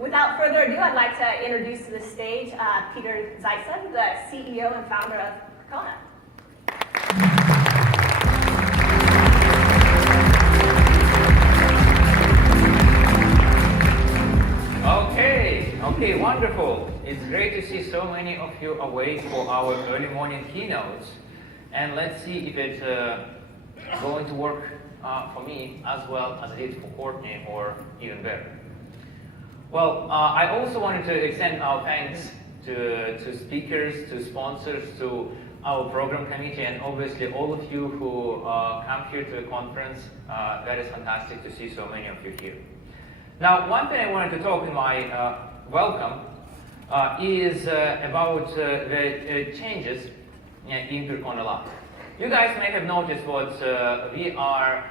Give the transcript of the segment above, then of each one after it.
Without further ado, I'd like to introduce to the stage Peter Zaitsev, the CEO and founder of Percona. Okay, wonderful. It's great to see so many of you awake for our early morning keynotes. And let's see if it's going to work for me as well as it did for Courtney, or even better. Well, I also wanted to extend our thanks to speakers, to sponsors, to our program committee, and obviously all of you who come here to the conference. That is fantastic to see so many of you here. Now, one thing I wanted to talk in my welcome is about the changes in Percona Lab. You guys may have noticed what we are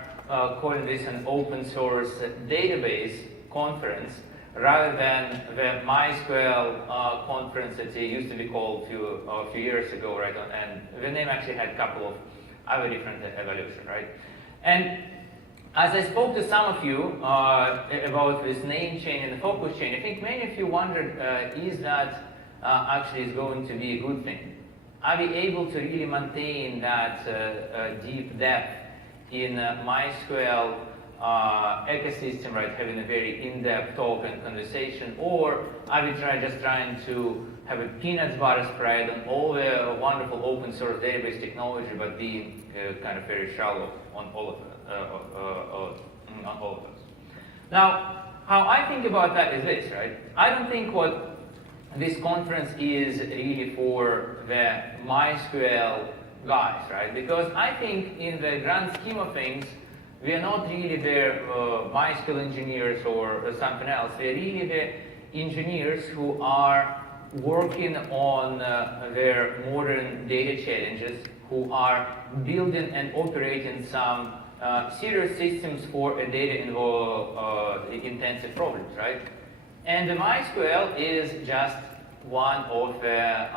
calling this an open source database conference, rather than the MySQL conference that it used to be called a few years ago, right? And the name actually had a couple of other different evolutions, right? And as I spoke to some of you about this name change and the focus change, I think many of you wondered, is that actually is going to be a good thing? Are we able to really maintain that deep depth in MySQL ecosystem, right, having a very in-depth talk and conversation, or are we just trying to have a peanuts butter spread on all the wonderful open source database technology, but being kind of very shallow on all of those? Now, how I think about that is this, right? I don't think what this conference is really for the MySQL guys, right? Because I think in the grand scheme of things, we are not really the MySQL engineers or something else. We are really the engineers who are working on their modern data challenges, who are building and operating some serious systems for a data-intensive problems, right? And the MySQL is just one of the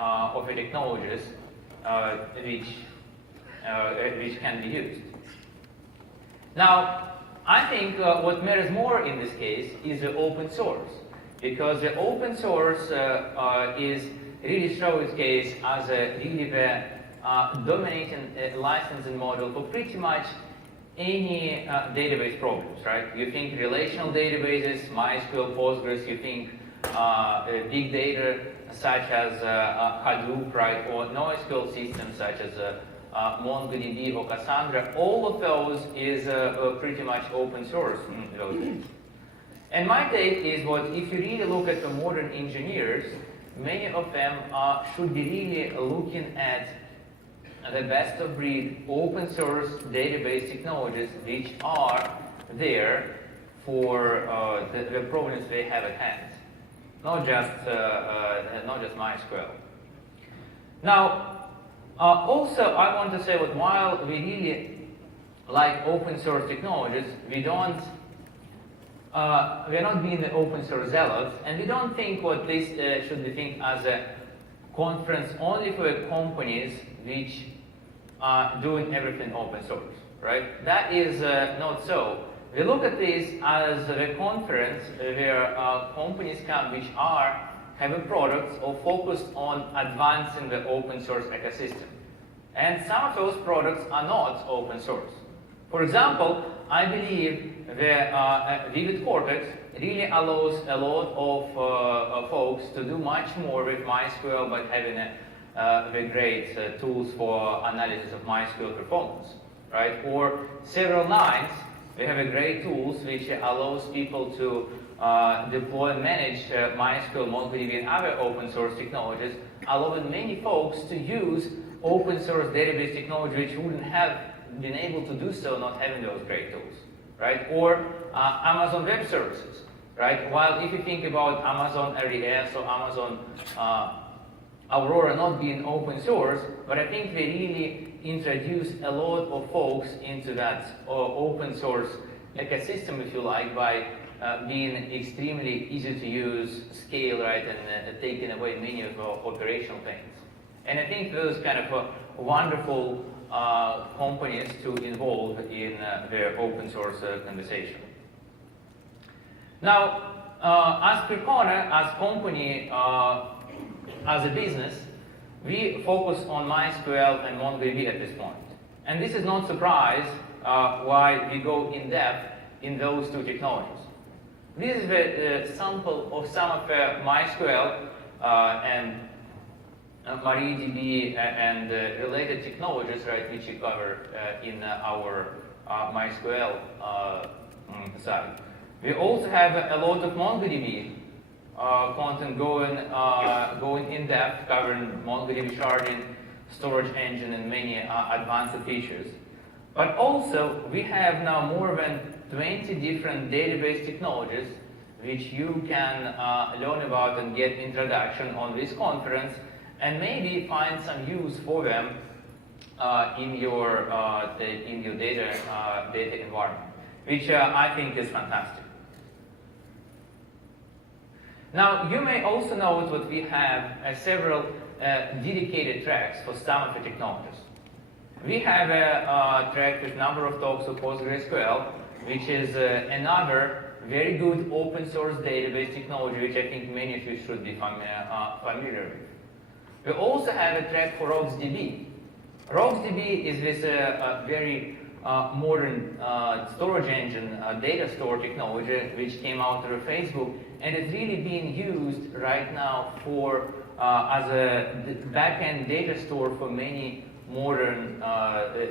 technologies which can be used. Now, I think what matters more in this case is the open source, because the open source is really shows case as really the dominating licensing model for pretty much any database problems, right? You think relational databases, MySQL, Postgres, you think big data such as Hadoop, right, or NoSQL systems such as MongoDB or Cassandra, all of those is pretty much open source. And my take is what if you really look at the modern engineers, many of them should be really looking at the best of breed open source database technologies which are there for the problems they have at hand, not just MySQL. Now, also, I want to say that while we really like open source technologies, we are not being the open source zealots, and we don't think what this should be think as a conference only for companies which are doing everything open source, right? That is not so. We look at this as a conference where companies come which are having products or focused on advancing the open source ecosystem. And some of those products are not open source. For example, I believe the Vivid Cortex really allows a lot of folks to do much more with MySQL by having the great tools for analysis of MySQL performance, right? Or several lines, we have a great tools which allows people to deploy and manage MySQL, MongoDB, and other open source technologies, allowing many folks to use open source database technology which wouldn't have been able to do so not having those great tools, right? Or Amazon Web Services, right? While if you think about Amazon RDS or Amazon Aurora not being open source, but I think they really introduce a lot of folks into that open source ecosystem, if you like, by being extremely easy to use, scale, right, and taking away many of the operational things. And I think those kind of wonderful companies to involve in their open source conversation. Now, as Percona, as company, as a business, we focus on MySQL and MongoDB at this point. And this is not surprise why we go in depth in those two technologies. This is a sample of some of MySQL and MariaDB and related technologies, right, which we cover in our MySQL side. We also have a lot of MongoDB content going in depth, covering MongoDB sharding, storage engine, and many advanced features. But also, we have now more than 20 different database technologies which you can learn about and get introduction on this conference, and maybe find some use for them in your data environment, which I think is fantastic. Now, you may also note that we have several dedicated tracks for some of the technologies. We have a track with number of talks of PostgreSQL, which is another very good open source database technology, which I think many of you should be familiar with. We also have a track for RocksDB. RocksDB is this very modern storage engine, data store technology, which came out through Facebook, and it's really being used right now for as a back-end data store for many modern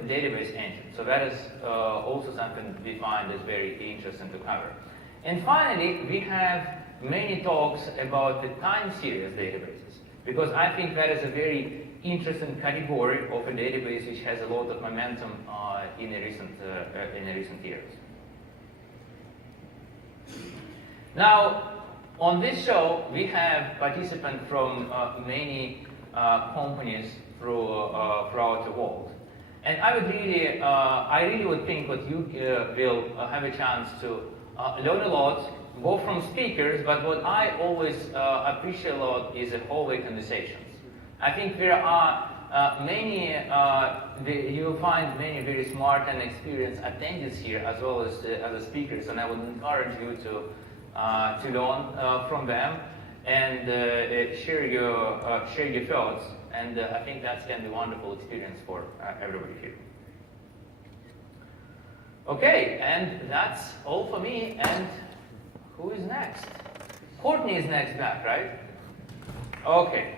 database engines. So that is also something we find is very interesting to cover. And finally, we have many talks about the time series databases, because I think that is a very interesting category of a database which has a lot of momentum in the recent years. Now, on this show, we have participants from many companies throughout the world. And I really would think that you will have a chance to learn a lot, both from speakers, but what I always appreciate a lot is the hallway conversations. I think there are you will find many very smart and experienced attendees here, as well as other speakers, and I would encourage you to learn from them and share your thoughts. And I think that's going to be a wonderful experience for everybody here. Okay, and that's all for me. And who is next? Courtney is next back, right? Okay.